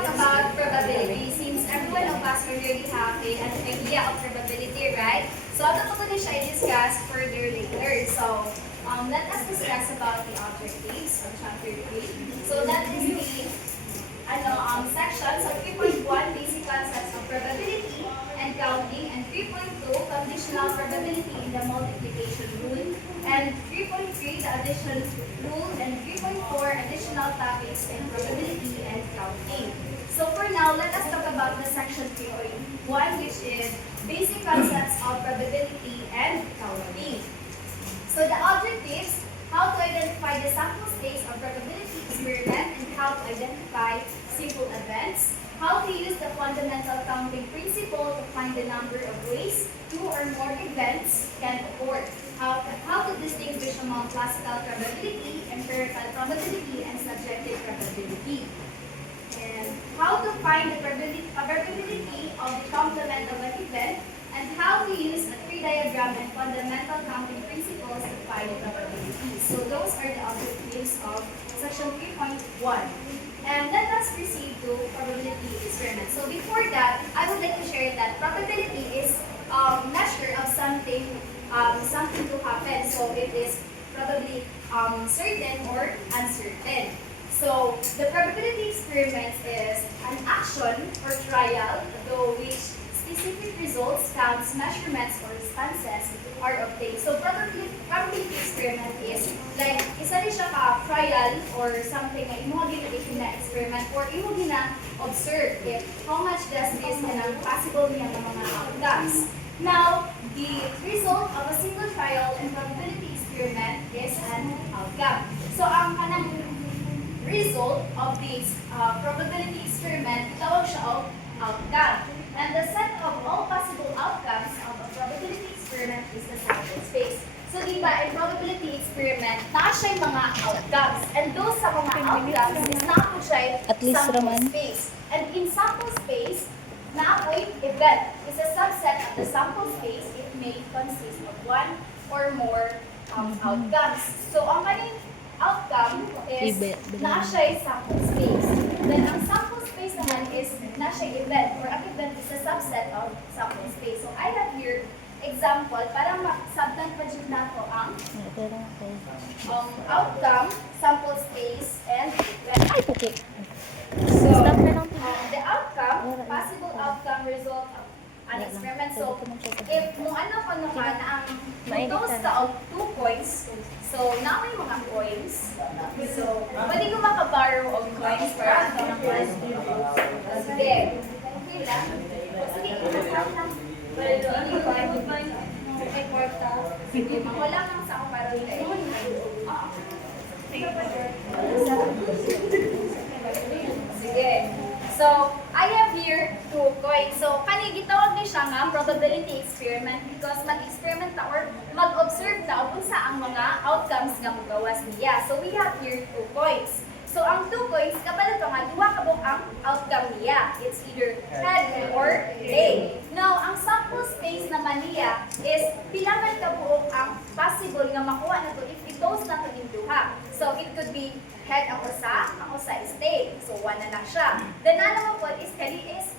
talk about probability since everyone of us already have an idea of probability, right? So ito po na siya i-discuss further later. So let us discuss about the objectives of chapter 3. So that is the section. So 3.1, basic concepts of probability and counting, and 3.2, conditional probability in the multiplication rule, and 3.3, the addition rule, and 3.4, additional topics in probability and counting. So for now, let us talk about the section 3.1, which is basic concepts of probability and counting. So the objectives: how to identify the sample space of probability experiment and how to identify simple events, how to use the fundamental counting principle to find the number of ways two or more events can occur, how to distinguish among classical probability, empirical probability, and subjective probability, and how to find the probability of the complement of an event, and how to use a tree diagram and fundamental counting principles to find the probability. So those are the objectives of section 3.1. And let us proceed to probability experiment. So before that, I would like to share that probability is measure of something to happen. So it is probably certain or uncertain. So the probability experiment is an action or trial through which specific results, counts, measurements, or responses are obtained. So probability experiment is like isa rin siya ka trial or something na imo na experiment or imo na observe if how much does this kanang possible niya ng mga outcomes. Now, the result of a single trial and probability experiment is an outcome. So ang kanang result of this probability experiment tawag siya og outcome. And the set of all possible outcomes of a probability experiment is the sample space. So, di ba, in probability experiment, na siya yung mga outcomes. And those sa mga outcomes is na po siya yung sample space. And in sample space, na po yung event is a subset of the sample space. It may consist of one or more outcomes. So, ang kaning outcome is na siya yung sample space. Then, ang sample space naman is na siya yung event, or ang event is a subset of sample space. So, I have here example para ma-subtan pa dyan nato ang outcome, sample space, and event. So, the outcome, possible outcome result of an experiment. So, if mo ano pa naman ang those ka of 2 coins, so na may mga coins, so pwede ko makaborrow of coins para ito ng coins. Sige, okay lang. Sige, inasahan lang. Okay, kwarta. Sige, mawala lang sa ako para ulit. Sige. So, I have here 2 coins. So, gitawag ni siya nga probability experiment because mag-experiment ta or mag-observe ta kung sa ang mga outcomes nga magawas niya. So, we have here 2 coins. So, ang 2 coins, kabalo ito nga, duwa kabok ang outcome niya. It's either head or tail. Now, ang sample space naman niya is pilaman kabuok ang possible nga makuha na to if i-dose na to in duha. So, it could be head ang usa is tail. So, 1 na lang siya. The naman po is kali is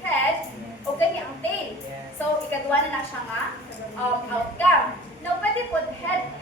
head o kani ang tail. So, ikadwa na lang siya nga outcome. Now, pwede po head.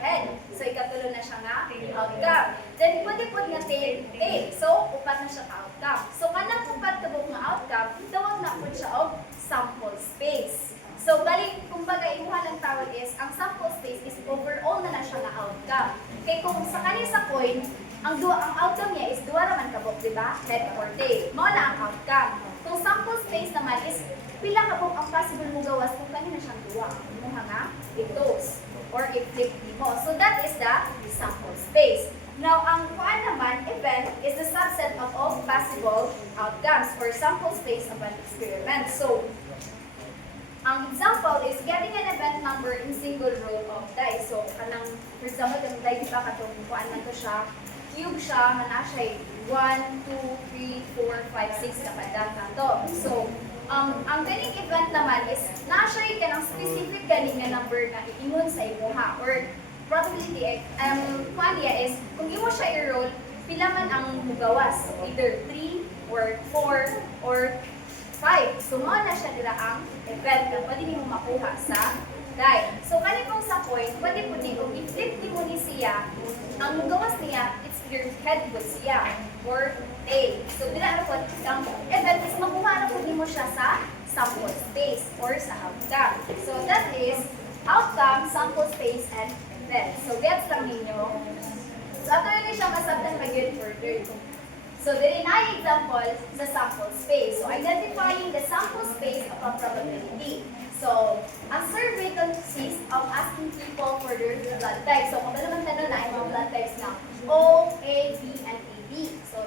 So, ikatulo na siya nga outcome. Then, pwede po nga tail. So, upat na siya ka outcome. So, kanang upat kabuk nga outcome, tawag na po siya og sample space. So, bali, kumbaga, imuha lang tawag is, ang sample space is overall na lang siya nga outcome. Kaya kung sa kanya sa coin, ang outcome niya is duwa naman kabuk, di ba? Head or tail. Mao na ang outcome. Kung sample space naman is, pila kabuk ang possible mo gawas kung kanina siyang duwa. Imuha nga, i-dose or i-flip mo. So that is the sample space. Now, ang kuan naman, event, is the subset of all possible outcomes or sample space of an experiment. So, ang example is getting an event number in single row of dice. So, kanang, for example, yung die pa katong kuan man to siya, cube siya, na siya 1, 2, 3, 4, 5, 6 kapadang kanto. So, ang ganing event naman is na-siya ka ng specific ganing na number na iingon sa imuha or probability kuan niya is kung imo siya i-roll pila man ang mugawas either 3 or 4, or 5. So, mo na siya nila ang event na pwede mo makuha sa die. So, kani kung sa point, pwede po nyo, i-flip mo ni siya, ang gawas niya, it's your head with siya, or tail. So, dila na po, ang event is makuha na po mo siya sa sample space, or sa outcome. So, that is outcome, sample space, and event. So, gets lang ninyo. So, ato rin siya masabtan pag-yun further. So, there is an example sa sample space. So, identifying the sample space of a probability. So, ang survey consists of asking people for their blood types. So, kung naman tanong na yung mga blood types na O, A, B, and AB. So,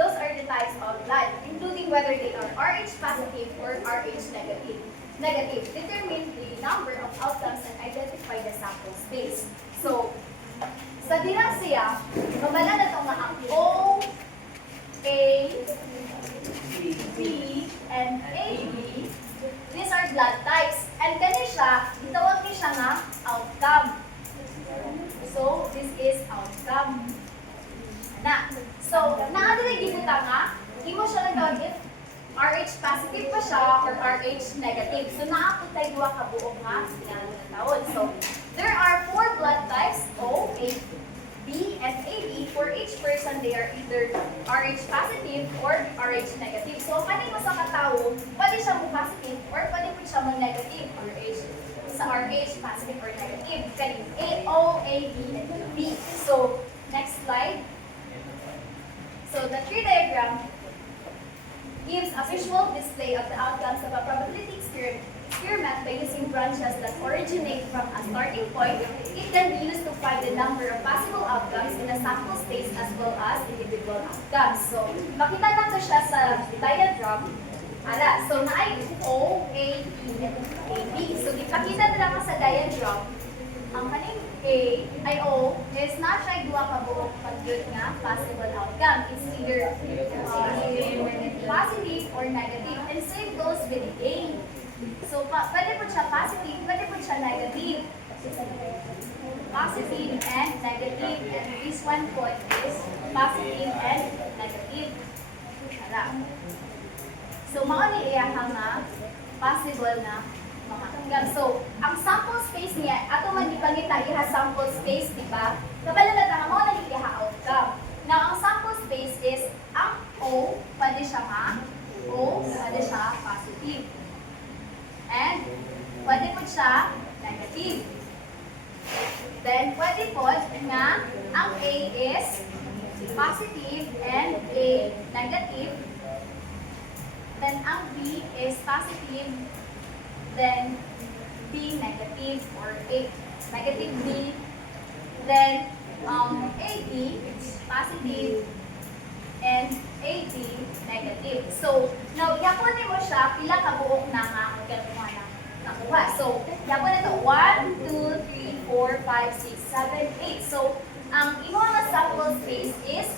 those are the types of blood, including whether they are RH positive or RH negative. Determine the number of outcomes and identify the sample space. So, sa dinasiya, mabala na ito nga ang O, A, B, and AB. These are blood types. And kani siya, itawag ni siya nga outcome. So, this is outcome. Na. So, naadali gibuta nga, imo siya nagtawag if RH positive pa siya or RH negative. So, naapot tayo duwa ka buong nga sinalo na taon. So, there are 4 blood types, O, A, B, and AB. For each person, they are either RH positive or RH negative. So, kani mo sa katao, pwede siya mo positive or pwede po siya mo negative or sa RH positive or negative. Kani A, O, A, B, and B. So, next slide. So, the tree diagram gives a visual display of the outcomes of a probability experiment by using branches that originate from a starting point. It can be used to find the number of possible outcomes in a sample space as well as individual outcomes. So, makita na to siya sa diagram. So naay O, A, E, and A, B. So, ipakita na lang sa diagram. Ang kaning A ay O is not siya duwa ka buong pag-yun nga possible outcome. It's either positive or negative. And same goes with A. So, pwede po siya positive, pwede po siya negative. Positive and negative. And this one po is positive and negative. So, mauni iya nga possible na mga outcome. So, ang sample space niya, ato man ipangita iha sample space, di ba? Kabala na tanga mo na iha outcome. Now, ang sample space is ang O, pwede siya nga O, pwede siya positive. And pwede po siya negative. Then, pwede po nga ang A is positive and A negative. Then, ang B is positive, then B negative or A negative B. Then, AB positive and AB negative. So, now, yapon mo siya, pila ka buok na nga ang gano'n na nakuha. So, yapon na ito, 1, 2, 3, 4, 5, 6, 7, 8. So, ang imo nga sample space is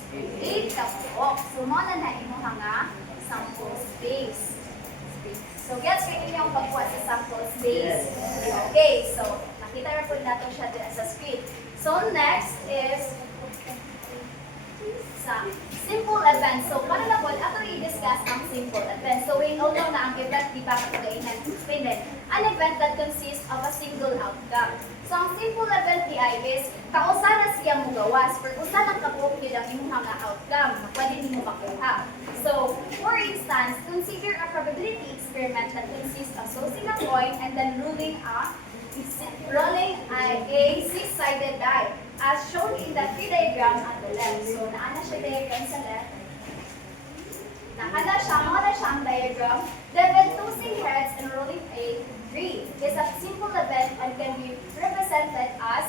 8 ka buok. So, mo na imo nga sample space. So, gets rin yung pagkuha sa sample space. Okay, so, nakita rin po natin siya sa screen. So, next is sa simple event. So, para na po, ato i-discuss ang simple event. So, we all know na ang event, di ba katulay na explain din, an event that consists of a single outcome. So, ang simple event ni is, kausa na siya mo gawas, pero usa lang kabuok yun ang imong mga outcome na pwede nimo makuha. So, for instance, consider a probability experiment that consists of tossing a coin and then rolling a six-sided die, as shown in the tree diagram on the left. So, naana siya diagram sa left. Naana siya, mga siya ang diagram. Then, when tossing heads and rolling a tree is a simple event and can be represented as,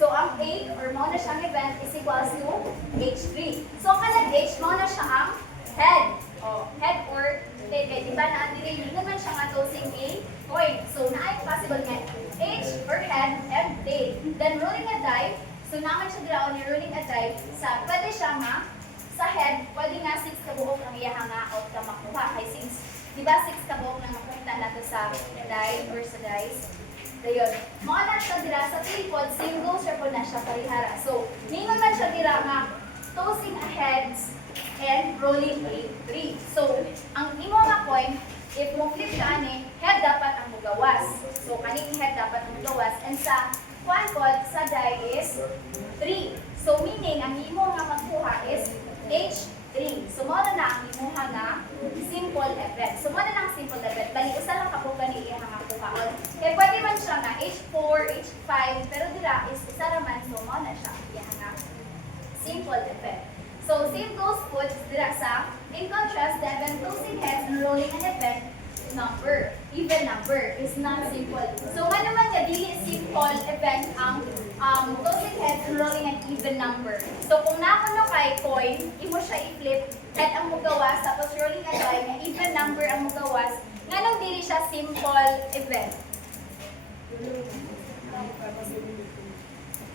so ang A or mo na siyang event is equals to H3. So, kanang H, mo na siya ang head. Head or tail. Diba na hindi naman siya nga tossing a coin. So, na-ay possible nga H or head and tail. Then, rolling a die. So, naman siya dila ni rolling a die. Pwede siya nga sa head, pwede nga 6 kabuok ang iya nga outcome makuha. Kay 6, diba 6 kabuok na makuha natin sa die or sa dice. Dayon. Mga na siya dira sa tripod, single siya po na siya parihara. So, ningon man siya dira nga tossing a heads and rolling a 3. So, ang imo nga coin, if mo flip ka ani, head dapat ang mugawas. So, kaning head dapat ang mugawas. And sa kuan pod sa die is 3. So, meaning, ang imo nga magkuha is H3. So, mo na ang imo nga simple event. So, mo na ang simple event. Bali, usa lang ka po gani iya nga kuhaon. Kaya pwede man siya nga H4, H5, pero dira is usa raman, so mo na siya iya nga simple event. So, same goes po dira sa, in contrast, the event closing heads and rolling an event number, even number, is not simple. So, nga naman nga, dili simple event ang closing heads and rolling an even number. So, kung nakuno kay coin, imo siya i-flip, head ang mugawas, tapos rolling a die, nga even number ang mugawas, nga nang dili siya simple event.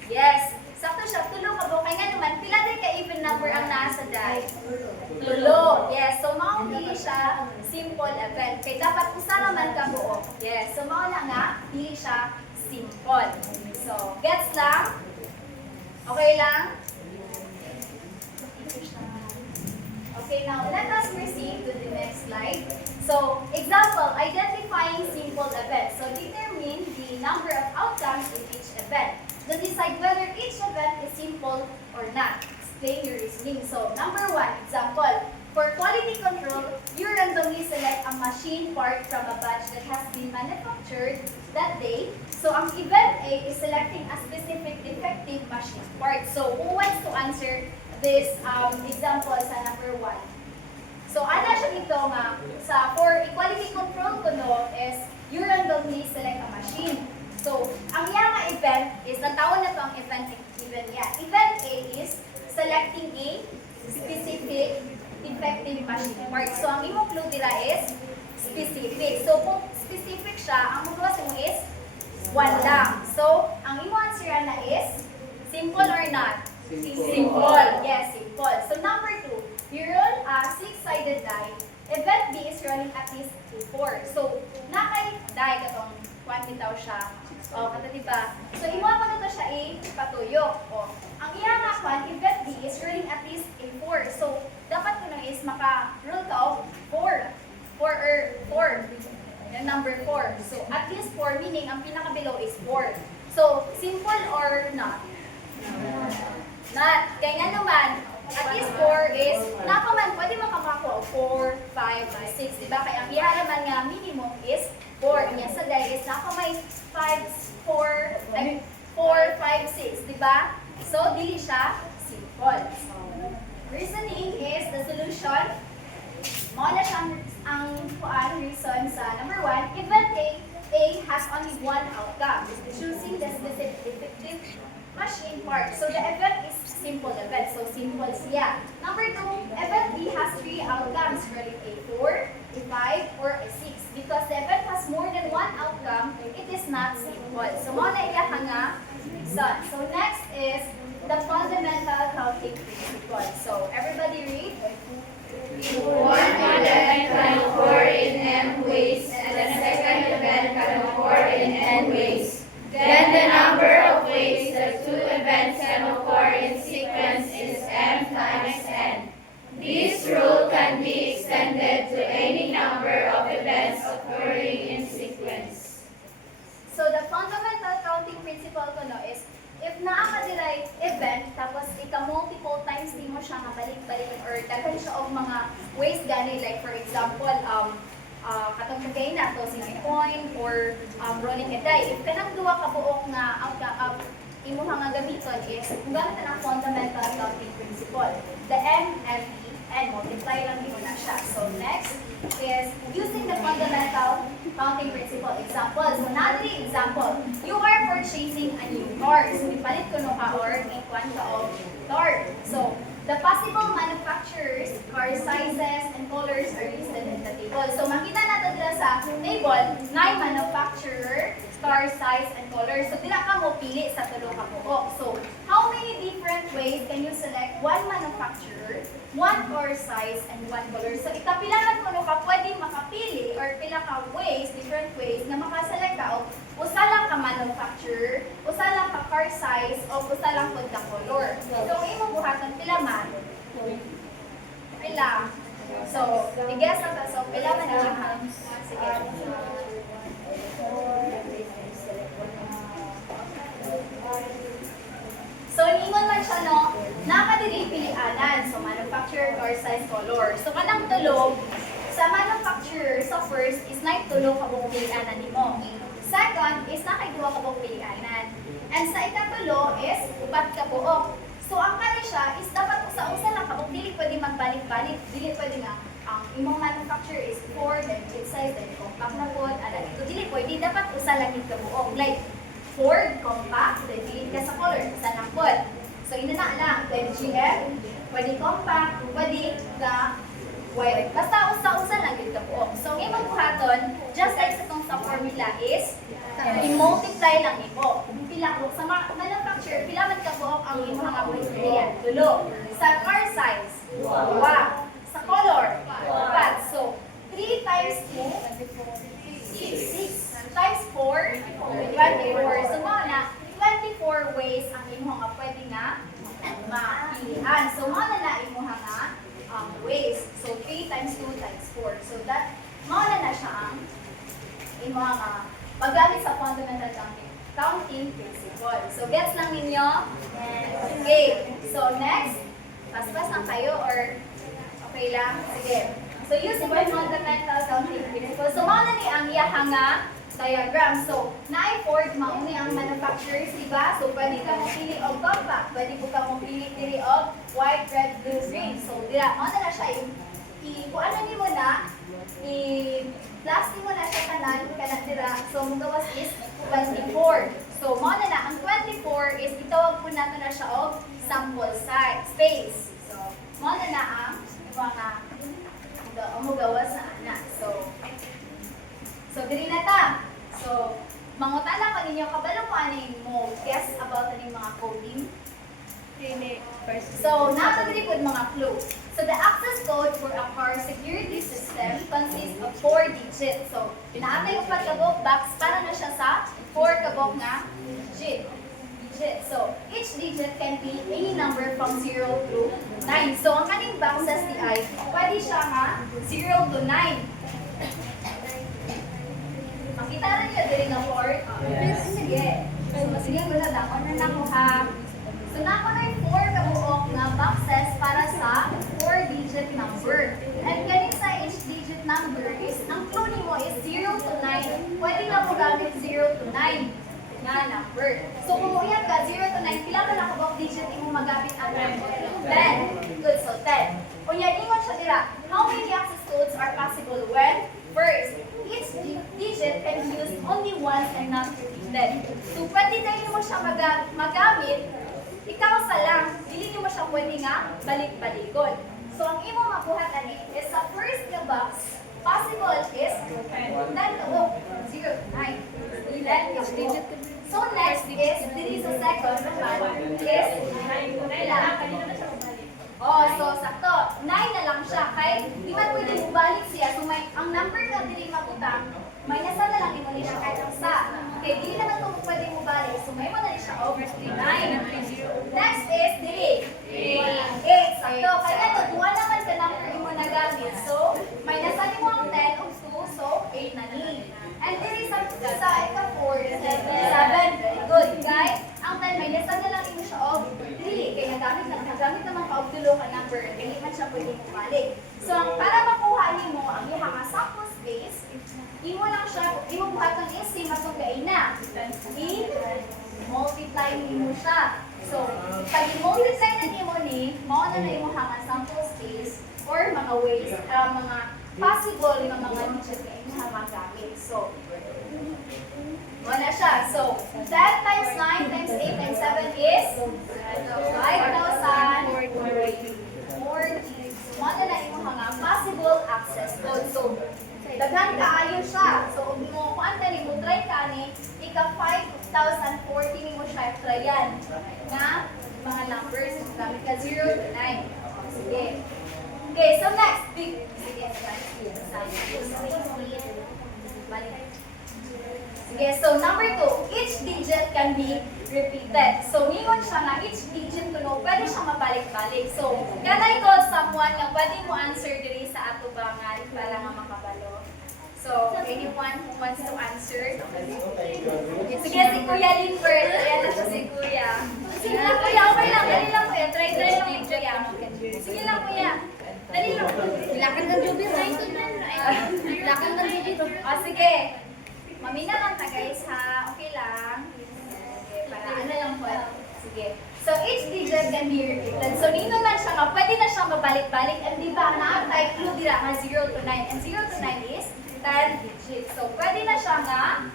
Yes. Sakto siya, tulo ka po. Kaya nga naman, pila din ka even number ang nasa die? Tulo. Yes. So, mao dili siya simple event. Kaya dapat usa naman ka buo. Yes. So, mao na nga, dili siya simple. So, gets lang? Okay lang? Okay, now let us proceed to the next slide. So, example, identifying simple events. So, determine the number of outcomes in each event. To decide whether each event is simple or not. Explain your reasoning. So, number 1, example. For quality control, you randomly select a machine part from a batch that has been manufactured that day. So, ang event A is selecting a specific defective machine part. So, who wants to answer this example sa number 1? So, ana siya dito nga, for equality control kuno is you randomly select a machine. So, ang iya nga event is, natawag na to ang event niya. Event A is selecting a specific defective machine part. So, ang imong clue dira is specific. So, kung specific siya, ang magawas mo is 1 lang. So, ang imong answer na is simple or not? Simple. Yes, simple. So, number 2, you roll a 6-sided die. Event B is rolling at least 4. So, nakay die katong quantitaw siya. O, kata diba? So, imo mo na to siya ipatuyok. O, ang iya nga kwan, event B is rolling at least a 4. So, dapat ko is maka-roll ka of 4. 4. Yung number 4. So, at least 4, meaning ang pinaka-below is 4. So, simple or not? Not. Kaya nga naman, at least 4 is, napaman, pwede makamakuha 4, 5, 6, diba? Kaya ang iya naman nga minimum is 4. Yan sa die is nakamay 5, 4, 5, 6, diba? So, dili siya simple. Reasoning is the solution. Mo na siya ang reason sa number 1. Event A has only one outcome, choosing the specific defective machine part. So, the event is simple event. So, simple siya. Number 2, event B has 3 outcomes, rolling a 4, a 5, or a 6. Because the event has more than one outcome, it is not simple. So, mo na iya nga reason. So, next is the fundamental counting principle. So, everybody read. If one event can occur in m ways and the second event can occur in n ways, then the number of ways the two events can occur in sequence is m times n. This rule can be extended to any number of events occurring in sequence. So, the fundamental counting principle ko no is, if naa-derive event, tapos ika-multiple times di mo siya nga balik-balikan or daghan siya og mga ways gani, like for example, katong kagay na to, singing coin or rolling a die. If kanang duwa ka buok nga imo nga gamiton is, kung gamit ang fundamental counting principle, the M, F, E, and multiply lang din mo na siya. So next is using the fundamental counting principle example. So another example, you are purchasing a new car. So ipalit ko no ka or ikuan ka of car. So the possible manufacturers, car sizes, and colors are listed in the table. So makita nato dira sa table, na manufacturer, car size, and color. So dila ka mo pili sa tulo ka buok. So how many different ways can you select one manufacturer, one car size, and one color? So ikapilangan ko ka pwede makapili or pila ka ways, different ways na makaselect ka o usa lang ka manufacturer, usa lang ka car size, o usa lang pod ka color. So ang imong buhaton pila man? Pila. So, i-guess na to. So, pila man na siya ha? Sige. So, ningon man siya, no? Nakadiri pilianan. So, manufacturer, car size, color. So, kanang tulog, sa manufacturer, sa first, is na tulog kabong pilianan nimo. Second, is nakaiduwa kabong pilianan. And sa ikatulo is, upat ka buok. So, ang kani siya is dapat usa-usa lang kabong dili pwede magbalik-balik. Dili pwede nga, ang imong manufacturer is 4, then kid size, then compact na pod, ala ito. Dili pwede, dapat usa lang yung kabuok. Like, Ford, compact, then dili ka sa color, usa lang pod. So, ina na lang, then GM, pwede compact, pwede ka white. Basta usa-usa lang yung kabuok. So, ang imong buhaton, just like sa itong sa formula is, i-multiply lang imo. Pila ko sa manufacturer, pila man kabuok ang imong mga pwede. Tulo. Sa car size, 2. Sa color, 4. So, 3 times 2, 6. Times 4, 24. So, mga na, 24 ways ang imong nga pwede nga mapilihan. So, mga na imong nga ways. So, 3 times 2 times 4. So, that, mga na siya ang imong nga paggamit sa fundamental counting principle. So, gets lang ninyo? Okay. So, next, paspas lang kayo or okay lang? Sige. So, using the fundamental counting principle. So, mga na ni ang iyahang nga diagram. So, na-Ford, mauni ang manufacturers, diba? So, pwede ka mong pili og compact. Pwede po ka mong pili og white, red, blue, green. So, dira, ano na siya, ano ni mo na, i-plastic mo na siya kanan, dira. So, ang gawas is 24. So, mo na ang 24 is, itawag po natin na siya og sample size, space. So, mo na ang mga gawas na ana. So, diri na ta. So, mangutala ko ninyo, kabalo ko aning mo guess about aning mga coding. So, nakadiri po mga clue. So, the access code for a car security system consists of 4 digits. So, naatay ko kabok box para na siya sa 4 kabok na digit. So, each digit can be any number from 0 to 9. So, ang kaning boxes di ay, pwede siya nga 0 to 9. Makita na niyo diri nga 4? Yes. Sige. So, sige ko na lang. Ano na ko ha? So, nako na yung 4 kabuok na boxes para sa 4-digit number. And galing sa each digit number is, ang clue mo is 0 to 9. Pwede na mo gamit 0 to 9 na number. So, kung uyan ka, 0 to 9, pila ka na kabok digit mo magamit ang 10. Good, so 10. Kung yan, ingon siya dira, how many access codes are possible when? First, each digit can be used only once and not repeated. So, pwede na mo siya magamit, ikaw sa lang, dili mo siya pwede nga balik-balikon. So, ang imo mabuhat ani is sa first nga box, possible is 10 kabok, 0 to 9. 10 kabok. So, next is, dili sa second naman, is 9. Oh, so sakto. 9 na lang siya. Kay, di man pwede bumalik siya. So, ang number na dili mabutang, may nasa na lang imo ni siya kahit ang sa. Kay, di naman ito pwede bumalik. So, may mo na siya over 9. Next is dili. 8. Sakto. Kaya ito, duwa naman ka number imo nagamit. So, may nasa ni mo ang 10 of 2. So, 8 na ni. And dili sa ika 4 is 7. Very good, guys. Ang 10 may nasa na lang imo siya of 3. Kaya nagamit naman ka og tulo ka number. Dili man siya pwede bumalik. So, para makuha nimo ang iyang nga sample space, imo lang siya, imo buhaton is same as kay na. I-multiply nimo siya. So, pag i-multiply na nimo ni, mao na imo nga sample space or mga ways, mga possible nga mga digit na imo magamit. So, wala siya. So, 10 times 9 times 8 times 7 is 5,040. Wala na imo mga possible access code. So, daghan kaayo siya. So, kung mo kuanta ni mo try ka ni, ika 5,040 ni mo siya tryan na mga numbers. Gamit ka 0 to 9. Sige. Okay, so next. Sige, Sige, so number 2, each digit can can be repeated. So, mingon siya nga each digit kuno pwede siya mabalik-balik. So, can I call someone nga pwede mo answer diri sa ato bangan para nga makabalo? So, anyone who wants to answer? Sige, si Kuya Lin first. Ayan na siya si Kuya. Sige lang Kuya, okay lang. Dali lang Kuya. Try lang Kuya. Sige lang Kuya. Dali lang. Lakan ng jubi, right? Lakan ng jubi to. O, sige. Mamina lang ta guys ha. Okay lang. Okay, para ano lang po. Sige. So, each digit can be repeated. So, nino na siya nga, pwede na siya mabalik-balik. And di ba, na-type clue dira nga 0 to 9. And 0 to 9 is 10 digits. So, pwede na siya nga.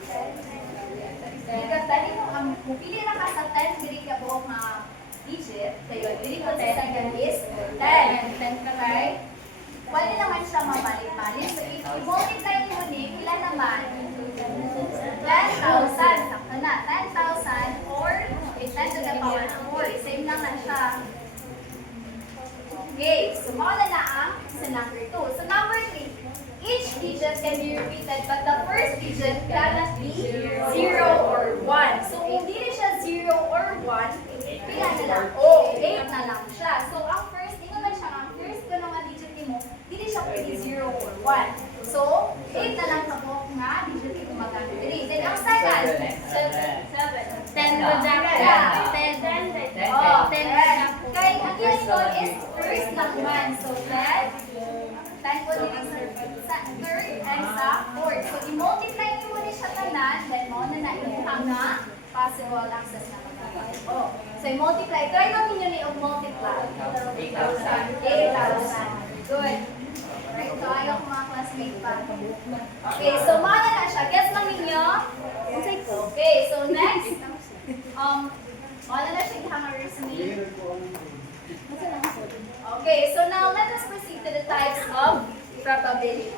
Because dali mo, kung pili na ka sa 10, diri ka po nga digit. Kayo, diri ko sa second is 10. Okay? Pwede naman siya mabalik-balik. So, if i-multiply mo ni, kila naman? 10,000. Sakto na. 10,000 or 10 to the power 4. Same lang na siya. Okay. So, mawala na ang sa number 2. So, number 3. Each digit can be repeated, but the first digit cannot be 0 or 1. So, kung di siya 0 or 1, pila na lang? 8 na lang siya. So, ang first, tingnan man siya, ang first ko naman digit mo, di siya pwede 0 or 1. So, 8 na lang sa po nga, digit mo magamit. Then, ang second, 7. 10 to the 10. Oh, 10. Kaya ang ginagawa is first lang man. So, 10 po din sa third and sa fourth. So, i-multiply nyo mo siya tanan, then mo na na-imuhang na possible access na magagawin. Oh. So, i-multiply. Try namin yun i-multiply. 8,000. Good. Right, so ayaw ko mga classmate pa. Okay, so mga na siya. Guess lang ninyo? Okay, so next. Mga na siya ihang reasoning. Okay, so now let us proceed to the types of probability.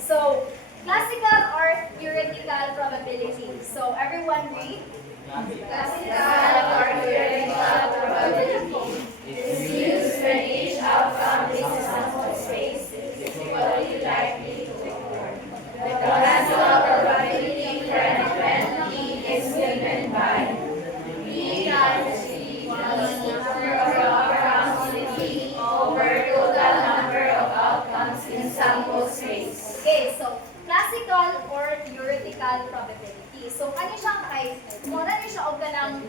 So, classical or theoretical probability. So, everyone read. Classical or theoretical probability is used when each outcome is a sample space is equally likely to occur. The classical probability for an event E is given by B times T plus number of outcomes in T over total number of outcomes in sample space. Okay, so, classical or theoretical probability. So, kani siya kay, muna ni siya o kanang,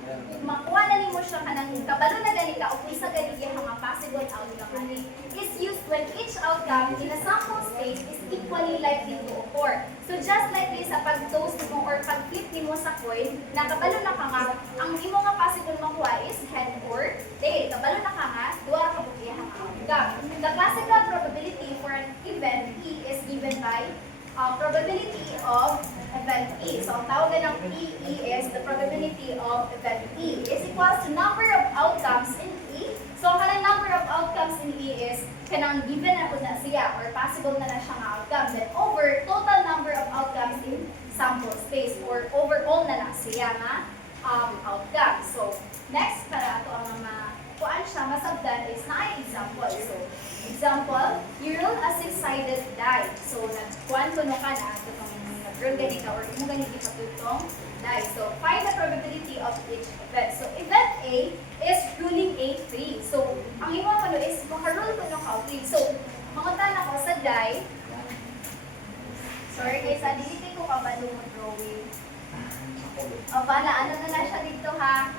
makuha na ni mo siya kanang kabalo na gani ka o kung isa gani yung mga possible outcome ani is used when each outcome in a sample space is equally likely to occur. So, just like this, sa pag-toast mo or pag-flip ni mo sa coin, nakabalo na ka nga, ang imo nga possible makuha is head or tail. Kabalo na ka nga, duwa ka bukiyang outcome. The classical probability for an event E is given by probability of event E. So, ang tawagan ng PE is the probability of event E is equals to number of outcomes in E. So, ang kanang number of outcomes in E is kanang given na po na siya or possible na siya nga outcome. Then, over total number of outcomes in sample space or overall na siya nga outcome. So, next, para ito ang kuan siya masabdan is na example. So, example, you roll a 6-sided die. So, nagkuan ko no ka na, ito kung nag-roll gani ka or mo gani di patutong die. So, find the probability of each event. So, event A is ruling A3. So, ang imo ko no is maka-roll ko no ka 3. So, mangutan ako sa die. Sorry guys, dili ko kabalo mo drawing. O, pala, ano na siya dito ha?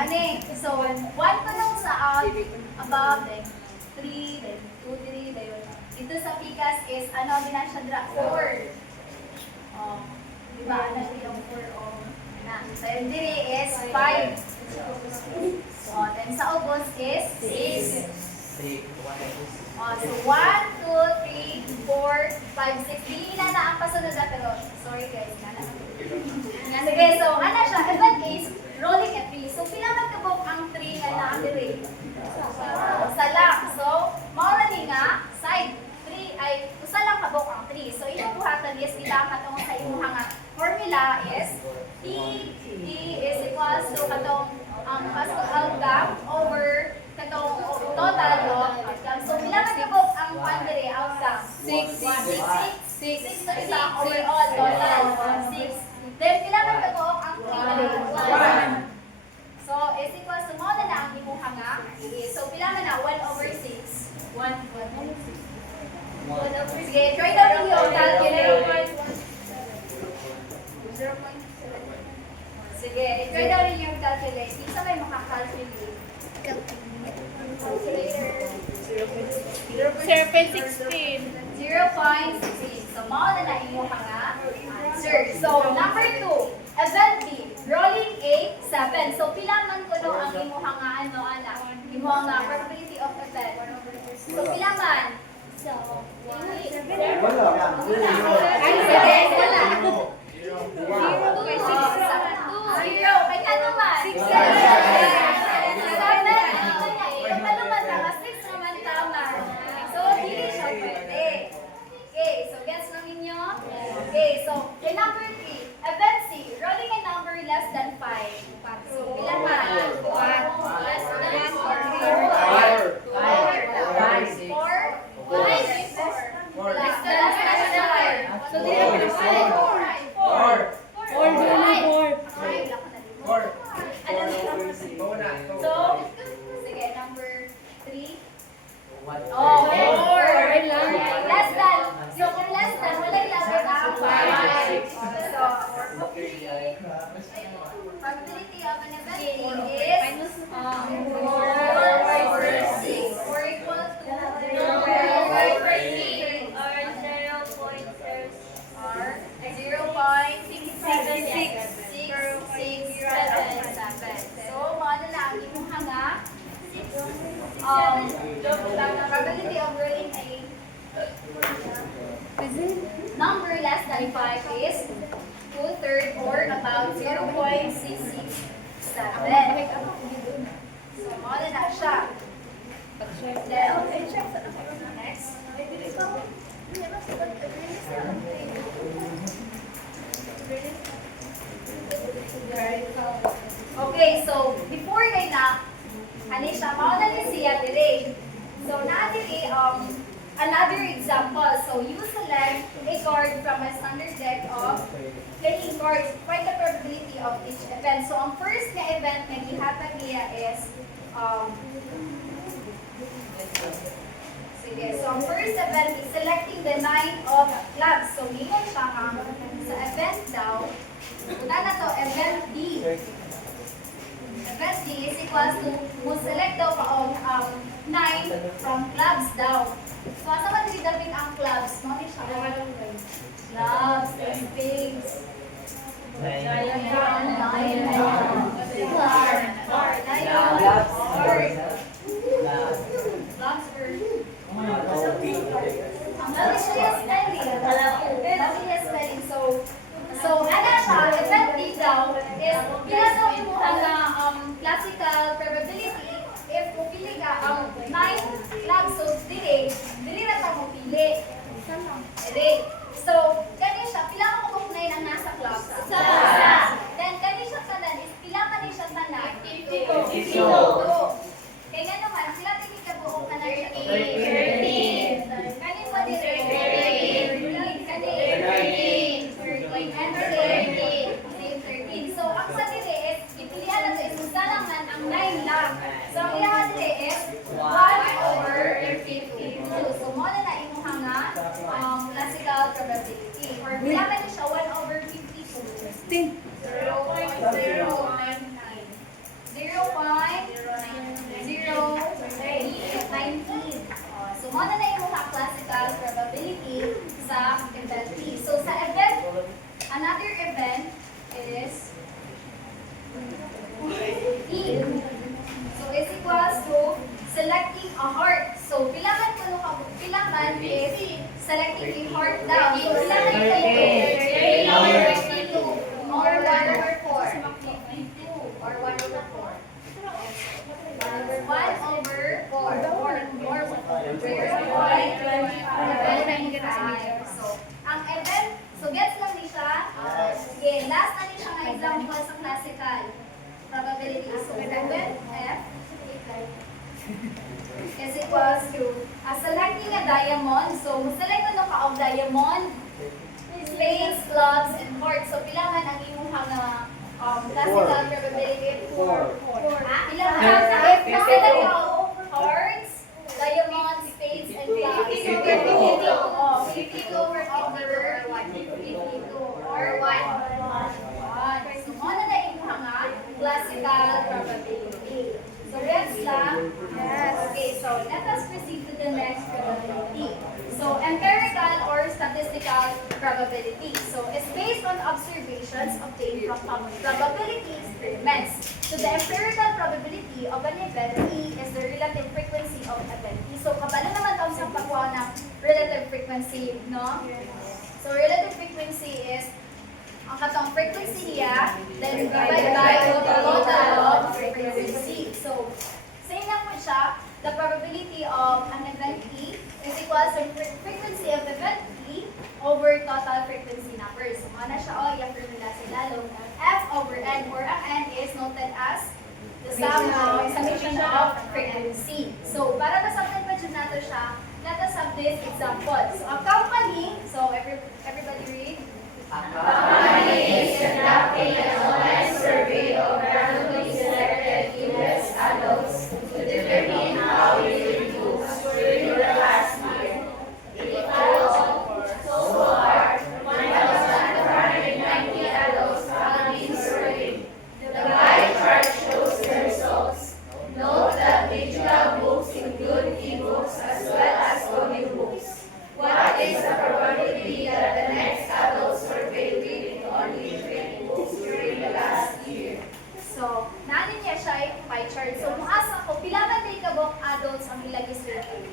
Ani, so, 1 to nung sa out, above, then 3, then 2, 3, then dito sa pikas is, ano, din na siya dra, 4. Diba, ano yung 4 o, na. So, yung diri is 5. Then sa ubos is 6. So, 1, 2, 3, 4, 5, 6. Hindi na ang pasunod na pero, sorry guys, sige, so, ano siya, event is, rolling at 3. So, pinaman ka po ang 3 na na-underrate. Sa lang. So, maura ni nga, side 3 ay, usa lang kabok ang 3. So, inyong buhatan is, bilang katong sa inyong nga formula is, T is equals to katong ang possible outcome over katong total of outcome. So, bilang kabok ang 1 dire outcome? 6 na isa overall total. 6. Then, Sige, try daw ninyo calculate. Sige, try daw ninyo calculate. Isa may makakalculate. Calculator. 0.16. 0.16. So, mao na na imo nga answer. So, number 2, event B, rolling A, 7. So, pila man ko no ang imo nga ano, anak? Imo nga probability of event. So, pila man? So, ay, sige, wala. 0. Kaya naman. 6. Yung ano man tama, 6 naman tama. So, hindi siya pwede. Okay, so gets na ninyo? Okay, so, in number 3, event C, rolling a number less than 5. So, ilan man? 1. Less than 4. 4. Less than 4. So, di na ano nito? So, sige, number 3. Oh, 4. Less than. So, kung less than, wala ilagay ang 5. So, probability of an event is 4 over 6 or equal to 0.3 or 0.667. So, ano na ang imuha nga? Probability of rolling a number less than 5 is 2/3 or about 0.667. So, ano na siya? Then, next. Okay, so before kay na ani siya mao na ni siya dire. So na dire another example. So you select a card from a standard deck of playing cards. Find the probability of each event. So ang first na event na gihatag niya is sige, so ang first event is selecting the 9 of clubs. So mingon siya nga sa event daw. Una na to, event D. Event D is equals to, mo select daw pa ang 9 from clubs daw. So, asa man dinidapit ang clubs? No, ni siya. Clubs, pigs, So, ano siya, event D daw is pinasawin mo ang classical probability if pupili ka ang 9 clubs. So, dili na ta mo pili. So, kani siya, pila ka mo ang nasa clubs? Isa. Then, kani siya tanan is pila ka ni siya tanan? 52. Kaya nga naman, sila tingin ka buong tanan siya? 13. Kani pa din 13. Kani 13. So, ang sa dili is, ipilihan natin is, kung saan naman ang 9 lang. So, ang ilahan dili is 1 over 52. So, mo na imuha nga classical probability. Or bilangan niyo siya 1 over 52. 0.019. So, mo na imuha classical probability sa event T. So, sa event, another event is E. So, is equals to selecting a heart. So, bilangan ko nung bilangan is selecting a heart down. So, bilangan ko yung 52 or 1 over 4. 52 or 1 over 4. 1 over 4. So, ang event, so gets lang ni siya. Again, last na ni siya nga example sa classical probability. So, event F is equals to selecting a diamond. So, select ko ka of diamond, spades, clubs, and hearts. So, pilangan ang imong nga classical probability? 4. Pilangan? If select ka of hearts, diamond, spades, proceed to the next probability. So, empirical or statistical probability. So, it's based on observations obtained from probability experiments. So, the empirical probability of an event E is the relative frequency of event E. So, kabalo naman ito sa pagkuha ng relative frequency, no? So, relative frequency is ang katong frequency niya, then divide by the total of frequency. So, same lang po siya, the probability of an event E is equal to frequency of event E over total frequency numbers. So, ano siya, yung formula sa lalong. F over N, or ang N is noted as the summation of frequency. So, para masabtan pa dyan nato siya, let us have this example. So, a company, so everybody read. A company is conducting an online survey of randomly selected U.S. adults to determine how they reduce during the last year. It follows so far 1,490 adults have been surveyed. The pie chart shows the results. Note that digital books include e-books as well as audiobooks. What is the probability that the next adult survey will only read books during the last year? So, naanin niya siya ay pie chart. So, muasa ko, pila man day kabok adults ang ilagay survey?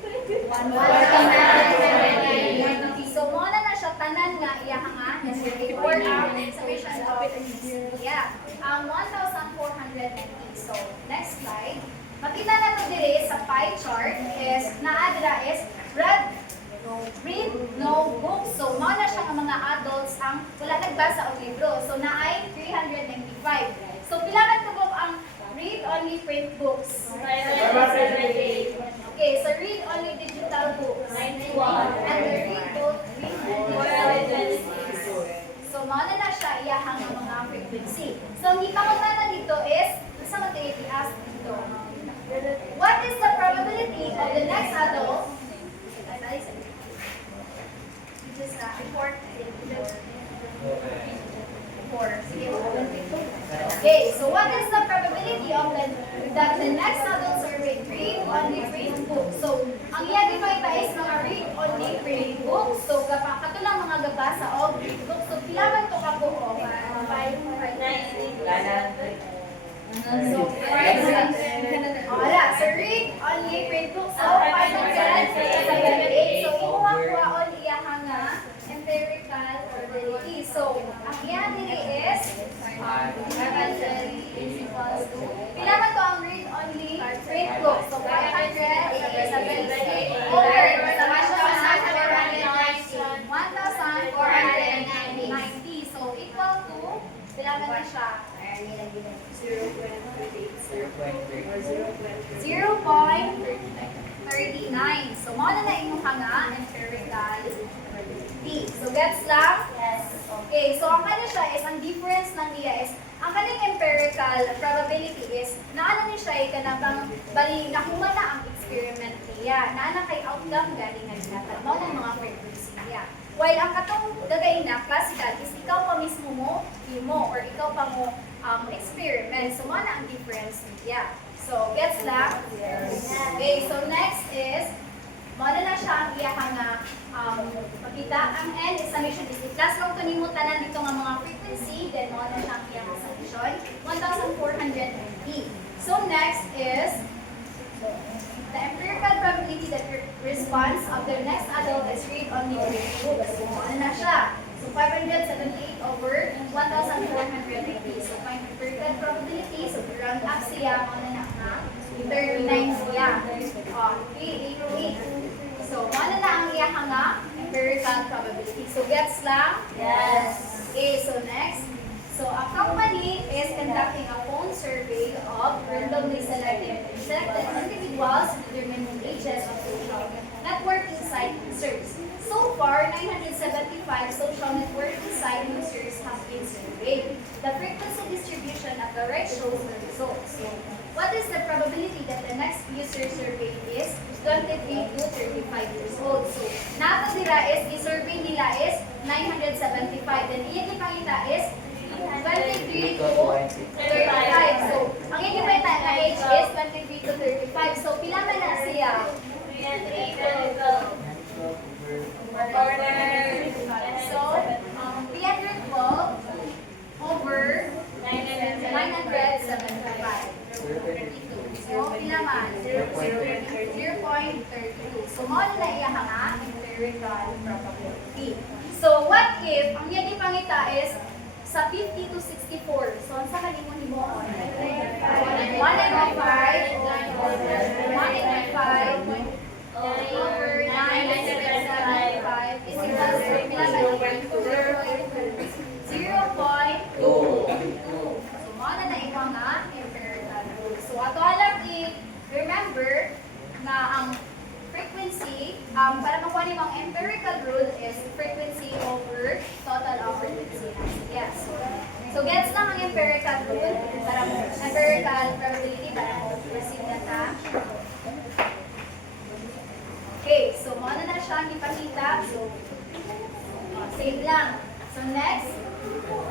1,490. So, mo na siya tanan nga iya nga na survey or ang summation of yeah, ang 1,490. So, next slide. Makita na to dire sa pie chart is naadra is read no books. So, mo na siya nga mga adults ang wala nagbasa og libro. So, naay 395. So, pila man kabok ang read-only print books? Okay, so read-only digital books? 91. And the read book, so, mao na siya iyahang mga frequency. So, ang gipangutan na dito is, sa mag-i-ask dito. What is the probability of the next adult? Just report. Okay, so what is the probability of that the next adult survey read-only print book? So, ang iya gipakita is mga read-only print book. So, kato lang mga gabasa og print book. So, pila man to ka book o? 590. So, wala. So, read-only print book. So, 578. So, imuha on iya nga empirical probability. So, ang iya diri is is equals to pila man to ang read-only print book. So, 578 over sa 1,490. So, equal to pila man na siya? 0.39. So, mo na imong nga empirical probability. So, gets lang? Yes. Okay, so ang kanya siya is, ang difference ng niya is, ang kanyang empirical probability is, naano ni siya kanabang, bali, nakuha na ang experiment niya, naana kay outcome galing nagkatan mo ng mga frequency niya. While ang katong dagay na, classical, is ikaw pa mismo mo, or ikaw pa mo experiment. So, mo na ang difference niya. So, gets lang? Yes. Okay, so next is, mo na siya ang iyahang makita ang N is summation is i-plus lang ito nimo tanan dito nga mga frequency, then mo na siya ang iyahang summation, 1,490. So next is the empirical probability that response of the next adult is read-only print book. So mo na siya. So 578 over 1,490. So find empirical probability. So round up siya, mo na nga 39 siya. 388. So, ano na ang iyahang empirical probability? So, gets lang? Yes. Okay, so next. So, a company is conducting a phone survey of randomly selected individuals to determine the ages of social networking site users. So far, 975 social networking site users have been surveyed. The frequency distribution at the right shows the results. So, what is the probability that the next user survey is 23 to 35 years old? So, nato nila is, i-survey nila is 975. Then, iyan ipakita is 23 to 35. So, ang iyan ipakita na age is 23 to 35. So, pila man na siya? 3 mo na iya nga empirical probability. So, what if, ang yan ipangita is, sa 50 to 64, so, ang sa kanimo mo 1 and 5 over 9 and 7.5 is equals to 0.2. So, mo na ikaw nga empirical rule. So, ato alam remember na ang frequency, para makuha niyo ang empirical rule is frequency over total of frequency. Yes. So, gets lang ang empirical rule, para empirical probability, para proceed na ta. Okay, so muna na siya ang ipakita. So, save lang. So, next,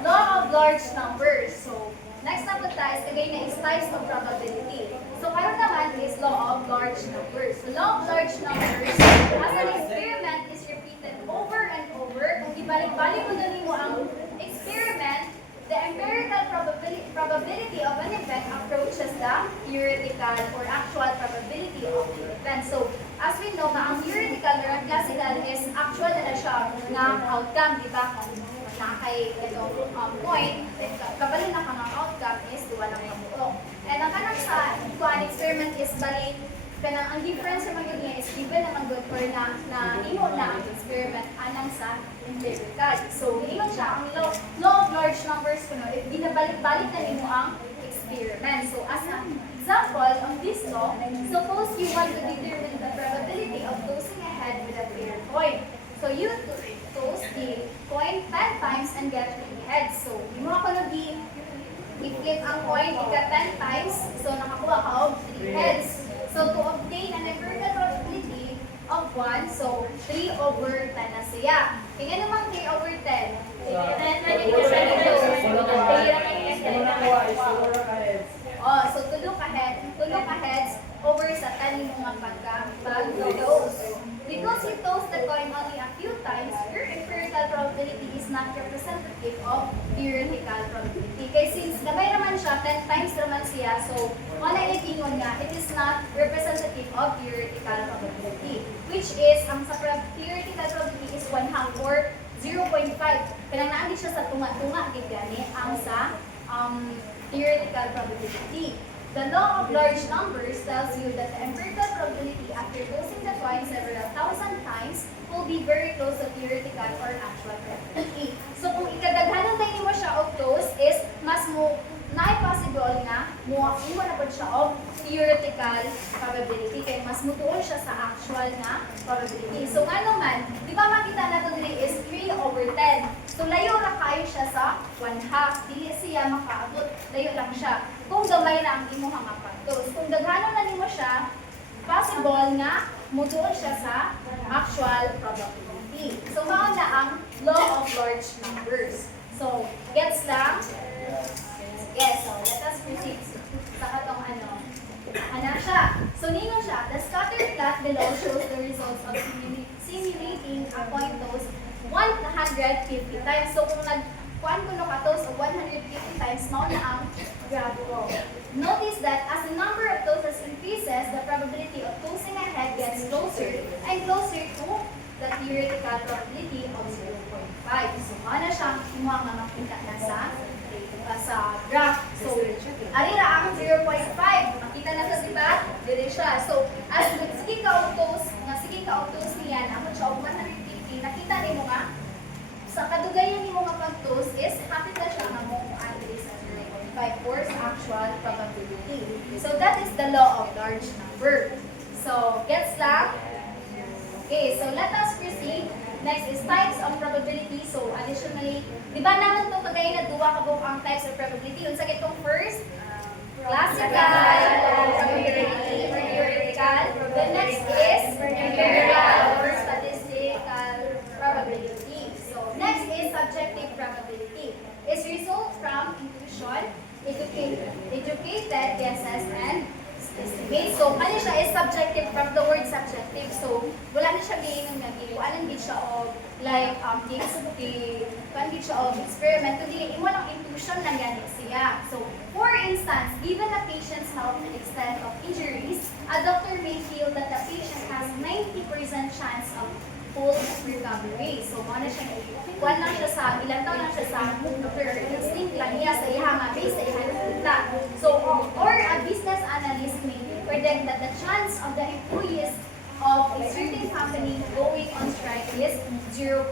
law of large numbers. So, next na po tayo is kagay na is types of probability. So, karon naman is law of large numbers. So, law of large numbers, as an experiment is repeated over and over, kung ibalik-balik mo na mo ang experiment, the empirical probability of an event approaches the theoretical or actual probability of the event. So, as we know, ang theoretical or ang classical is actual na siya nga outcome, di ba? Na kay itong point, kabalin na kang outcome is duwa ng mabuo. And ang kanang sa kuan experiment is bali kanang ang difference sa mga niya is given naman good or na imo na ang experiment anang sa empirical. So ingon siya ang law of large numbers kuno if ginabalik-balik na nimo ang experiment. So as an example of this law, suppose you want to determine the probability of tossing a head with a pair coin. So you toss the coin 10 times and get 3 heads. So imo ako i-flip ang coin ika 10 times, so nakakuha ka og 3 heads. So to obtain an empirical probability of 1, so 3 over 10 na siya. Kaya namang 3 over 10? 10 na nito siya dito. Oh, so tulo ka heads over sa 10 mo nga pag-toss. Because you toss the coin only a few times, your empirical probability is not representative of theoretical probability. Kaya since gamay naman siya, 10 times naman siya, so wala itingon nga, it is not representative of theoretical probability. Which is, ang sa theoretical probability is 1/2 or 0.5. Kaya naandi siya sa tunga-tunga, gani ang sa theoretical probability. The law of large numbers tells you that the empirical probability after tossing the coin several thousand times will be very close to theoretical or actual probability. So kung ikadaghanan tayo mo siya og toss is mas mo possible na mo na po siya og theoretical probability kay mas mutuon siya sa actual na probability. So ano man, di ba makita nato diri is 3 over 10. So layo ra kayo siya sa 1/2. Dili siya makaabot, layo lang siya. Kung gamay na ang imo nga pagtos. Kung daghanon na nimo siya, possible nga mutuon siya sa actual probability. So mao na ang law of large numbers. So, gets lang? Yes, so let us proceed sa katong ano siya. So, ningon siya, the scatter plot below shows the results of simulating a coin toss 150 times. So, kung kuan ko ka toss of 150 times, mao na ang graph ko. Notice that as the number of tosses increases, the probability of tossing a head gets closer and closer to the theoretical probability of 0.5. So, ano siyang imo nga makita na sa graph. So, arira ang 0.5. Makita na sa diba? Dire siya. So, as sige ka autos niyan, ako siya 150, nakita nimo nga, sa kadugayan nimo nga pag-toss is, hapit na siya nga mo kung ano sa 0.5 for sa actual probability. So, that is the law of large number. So, gets lang? Okay, so let us proceed. Next is types of probability. So, additionally, di ba naman ito kagaya na duwa ka buong ang types of probability? Yung sa itong first, classical probability or theoretical. The next is empirical or statistical probability. So, next is subjective probability. It's result from intuition, educated guesses, and estimate. So, ano siya is subjective from the word subjective. So, wala na siya giingon nga giwanan gid siya og like kan gid siya og experiment kundi imo lang intuition lang gani siya. So for instance, given a patient's health and extent of injuries, a doctor may feel that the patient has 90% chance of full recovery. So mo na siya kuan lang siya sa ilang taon lang siya sa doctor instinct lang niya sa iya nga base sa iya resulta. So or a business analyst may predict that the chance of the employees of a certain company going on strike is 0.25.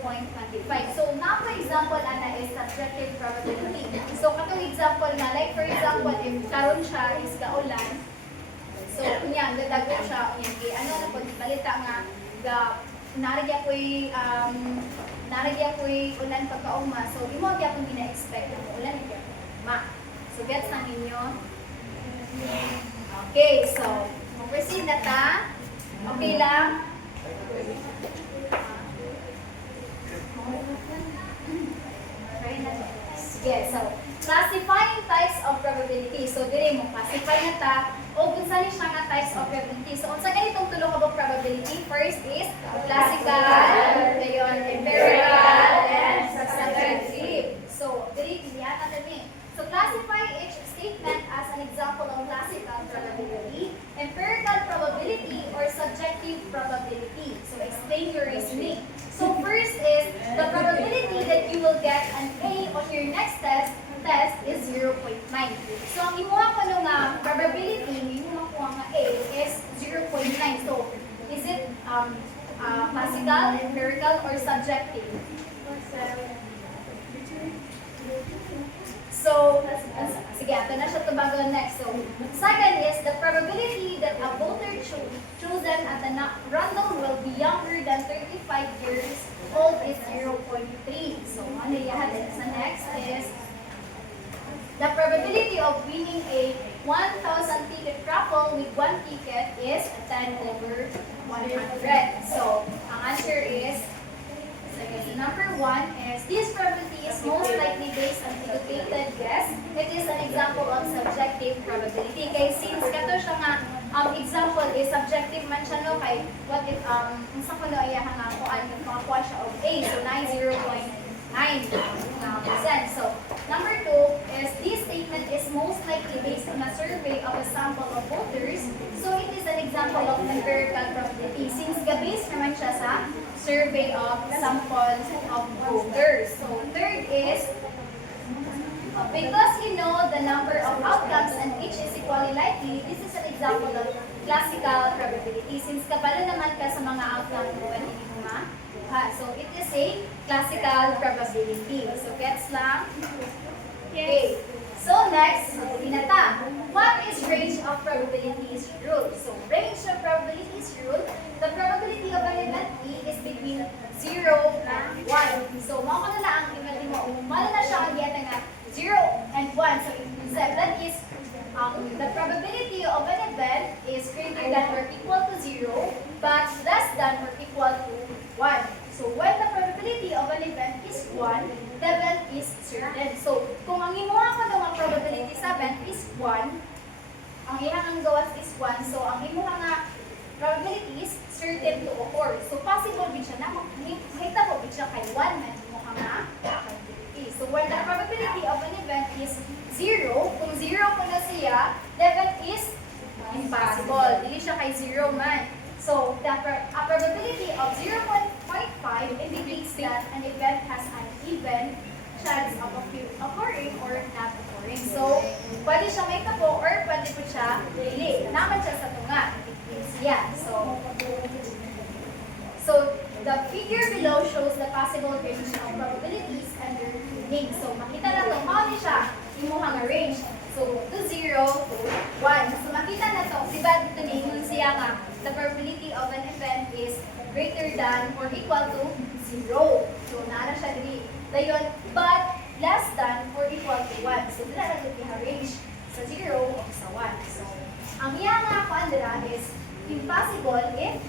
So, na for example, ana is subjective probability. So, katong example na, like for example, if karon siya is kaulan, so, kunya, gadagot siya, kay ano na po, balita nga, narigya ko'y ulan pagkauma. So, di mo kaya kung gina-expect na ulan, ma. So, gets na ninyo? Okay, so, proceed na ta. Okay lang? Sige, so, classifying types of probability. So, dire mo, classify na ta, o kung saan siya nga types of probability. So, kung sa ganitong tulong ka ba probability, first is classical, ngayon, empirical, and subjective. So, dire, kiniya natin eh. So, classify each statement as an example of classical probability, empirical probability, or subjective probability. So, explain your reasoning. So, first is the probability that you will get an A on your next test is 0.9. So, ang imuha ko nung probability, imuha ko nga A is 0.9. So, is it classical, empirical, or subjective? So, sige, ito na siya tubago next. So, second is the probability that a voter chosen at a random will be younger than 35 years old is 0.3. So, ano yan? Sa next is the probability of winning a 1,000 ticket raffle with 1 ticket is 10/100. So, ang answer is number 1 is this probability is most likely based on educated guess. It is an example of subjective probability. Kay since kato siya nga example is subjective man siya no kay what if unsa ko no iya nga kuan makakuha siya og A so 90.9%. So number 2 is this statement is most likely based on a survey of a sample of voters. So it is an example of empirical probability since ga-based naman siya sa survey of samples of voters. So third is because you know the number of outcomes and each is equally likely, this is an example of classical probability. Since kabalo naman ka sa mga outcome mo and hindi mo so it is a classical probability. So gets lang? Okay. So next, pinata. What is range of probabilities rule? So range of probabilities rule, the probability of an event E is between 0 and 1. So mao na lang ang event mo. Mala na siya ang yata nga 0 and 1. So that is the probability of an event is greater than or equal to 0 but less than or equal to 1. So when the probability of an event is 1, the event is certain. So kung ang imuha ko ng probability sa event is 1, ang ihang gawas is 1, so ang imuha nga probability is certain to occur. So possible din siya na mahitabo din siya kay 1 na imuha nga probability. So when the probability of an event is 0, kung 0 ko na siya, the event is impossible. Dili siya kay 0 man. So the probability of 0.5 indicates that an event has an even chance of occurring or not occurring. So, pwede siya may tapo or pwede po siya dili. Naman siya sa tunga. Yeah. So the figure below shows the possible range of probabilities and their meaning. So, makita na ito. Mao ni siya. Imuhang range. So, to 0 to 1. So, makita na ito. Diba dito ningon siya nga the probability of an event is greater than or equal to 0. So, naara siya dili. Dayon, but less than or equal to 1. So, dila na ito range sa 0 o sa 1. So, ang iya nga kuandra is impossible if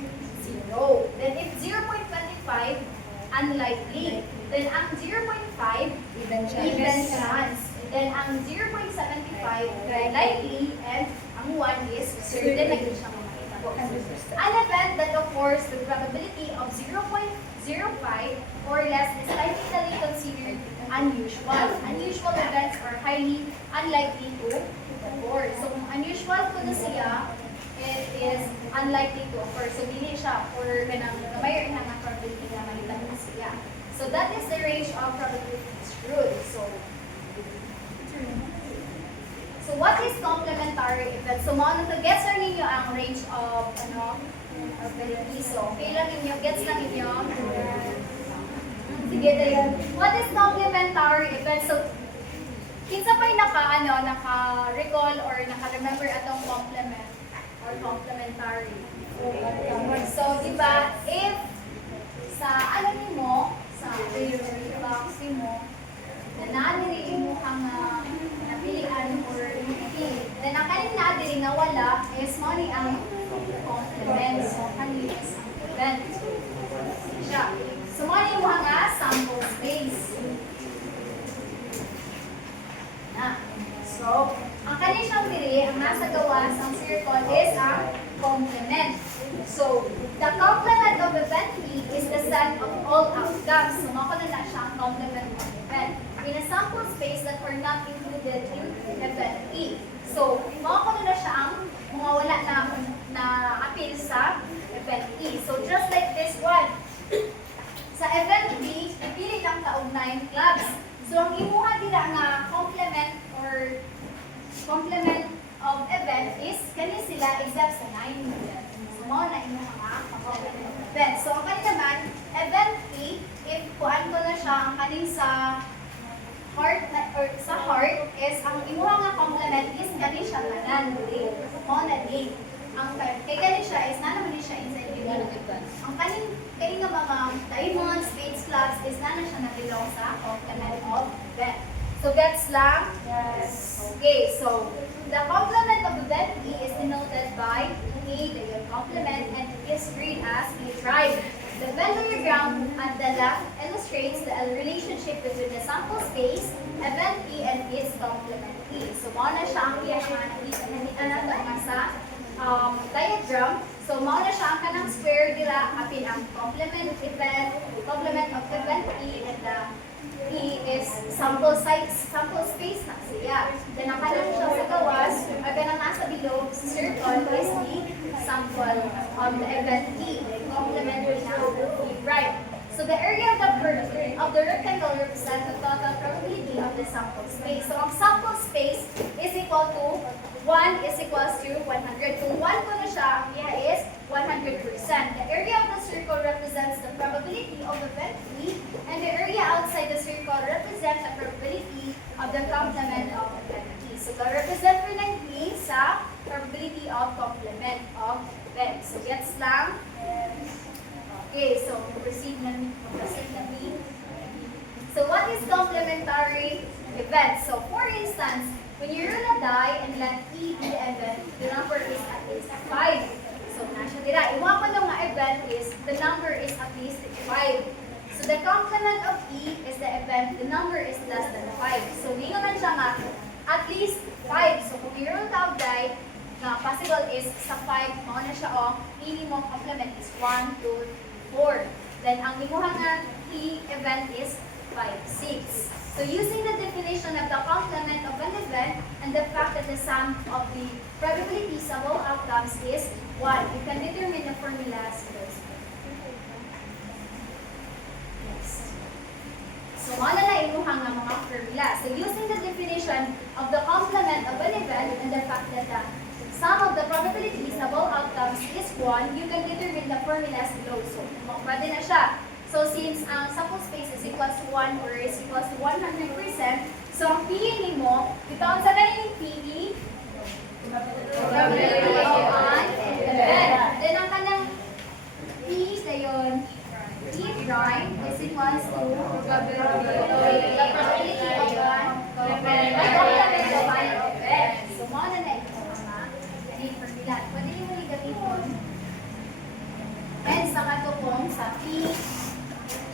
0. Then, if 0.25, unlikely. Then, ang 0.5, even chance. Then, ang 0.75, likely. And ang 1 is certain na siya makita. An event that occurs with probability of 0.05 or less is typically considered unusual. Unusual events are highly unlikely to occur. So, kung unusual ko na siya, it is unlikely to occur. So, dili siya or kanang gamay na nga probability na malitan na siya. So, that is the range of probabilities rule. So what is complementary event? So, mo to gets lang ninyo ang range of probability. So, okay lang ninyo, gets lang ninyo. Sige, dayon. What is complementary event? So, kinsa pa'y naka-recall or naka-remember atong complement or complementary? So, di ba, if sa nimo, sa theory box mo, na naadiri mo kang napilian or hindi, then ang kanin naadiri na wala is mo ni ang complement. So, kanin is ang event. Siya. So, mo ni mo nga sample space. Na. So, ang kanin siyang diri, ang nasa gawas, ang circle is ang complement. So, the complement of event E is the sum of all outcomes. So, makuha na siya ang complement of event in a sample space that are not included in event E. So, makuha na siya ang mga wala na appeal sa event E. So, just like this one, sa event B, napili lang taog 9 clubs. So, ang imuha nila nga complement or complement of event is kani sila except sa 9. So, mo na imuha nga complement of event. So, ang kani naman, event E, if kuan ko na siya, ang kaning sa heart is ang imuha nga complement is kani siya kanan dili. Mo na di. Ang kay kani siya is na naman siya inside yung ang kani nga mga diamond, spades, clubs is na siya nabilong sa complement of event. So gets lang? Yes. Okay, so the complement of event E is denoted by A, the complement, and it is read as A prime. The Venn diagram at the left illustrates the relationship between the sample space, event E, and its complement E. So, mao na siya ang nakita sa diagram. So, mao na siya ang kanang square dira apil ang complement of event E, and the E is sample space na siya. Then, ang kanang siya sa gawas, ang kanang nasa below, circle is the sample of the event E. Complementary na E prime. So the area of the rectangle represents the total probability of the sample space. So ang sample space is equal to 1 is equals to 100. Kung 1 ko na siya, ang iya is 100%. The area of the circle represents the probability of event E, and the area outside the circle represents the probability of the complement of event E. So represent for ng E sa probability of complement of event. So gets lang? Okay, so proceed na B. So what is complementary event? So for instance, when you roll a die and let E be the event, the number is at least 5. So nasya dira, iwa ko nung nga event is the number is at least 5. So the complement of E is the event, the number is less than 5. So hindi naman siya nga at least 5. So kung you roll out die, na possible is sa 5, mao na siya o minimum complement is 1, 2, 4. Then ang imuha nga E event is 5, 6. So using the definition of the complement of an event and the fact that the sum of the probabilities of all outcomes is 1, you can determine the formulas below. Yes. So wala na imuha nga mga formula. So using the definition of the complement of an event and the fact that the sum of the probabilities of all outcomes is 1, you can determine the formulas below. So, pwede na siya. So, since ang sample space is equals to 1 or is equals to 100%, so ang PE mo, bitaon sa ganing PE, probability of an event. Then, ang kanang P na yun, E prime is equals to probability of an complement of an event. So, mo na formula. Pwede nyo muli gamitin. And sa katupong, sa P,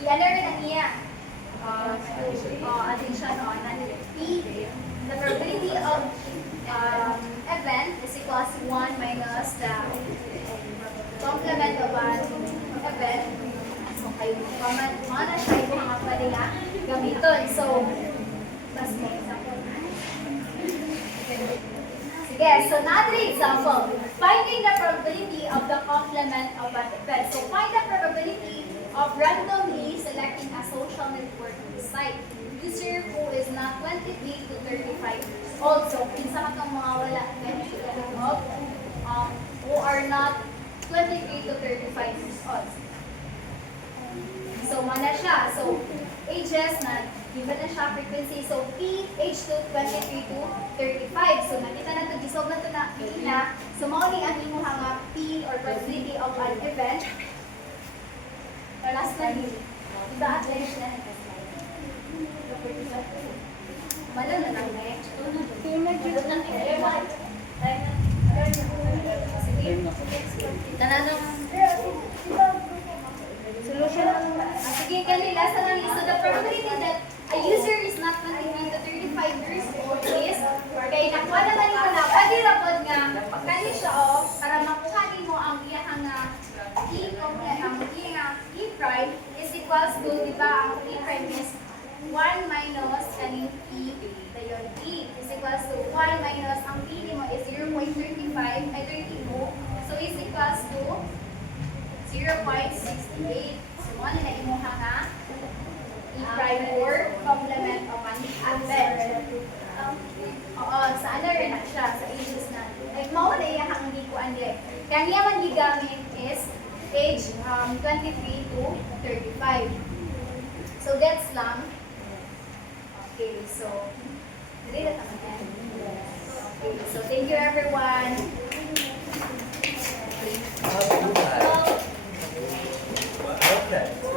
i-ano rin ang iya. Addition on P, the probability of event is equals to 1 minus the complement of an event. So, kayo mga na siya yung mga pwede nga gamiton. So, mas may example. Sige, so another example. Finding the probability of the complement of an event. So, find the probability of randomly selecting a social networking site. User who is not 23 to 35 years old. So, pinsa ka itong mga wala of who are not 23 to 35 years old. So, mana siya. So, ages na, given na siya frequency. So, P, age to 23 to 35. So, nakita na ito, dissolve na ito na, na. So, mauling ang imo nga P or probability of an event. Or last na yun. Diba at least na Malo na lang eh. Sige. Tananong solution. Sige, kanila sa lang. So the probability that a user is not 23 to 35 years old is kay nakuha naman mo na pwede rapod nga kani siya para makuha nimo ang iyang E prime is equals to, di ba, ang E prime is 1 minus kaning P, dayon E is equals to 1 minus ang P nimo is 0.35 ay 32. So is equals to 0.68. So mo na imo nga E prime or complement of an event. Oo, sa ano rin na siya, sa ages na. Like, mao na iya ang gikuan dire. Kaya niya man gigamit is age 23 to 35. So gets lang. Okay, so dili na taman yan. Okay, so thank you everyone. Okay.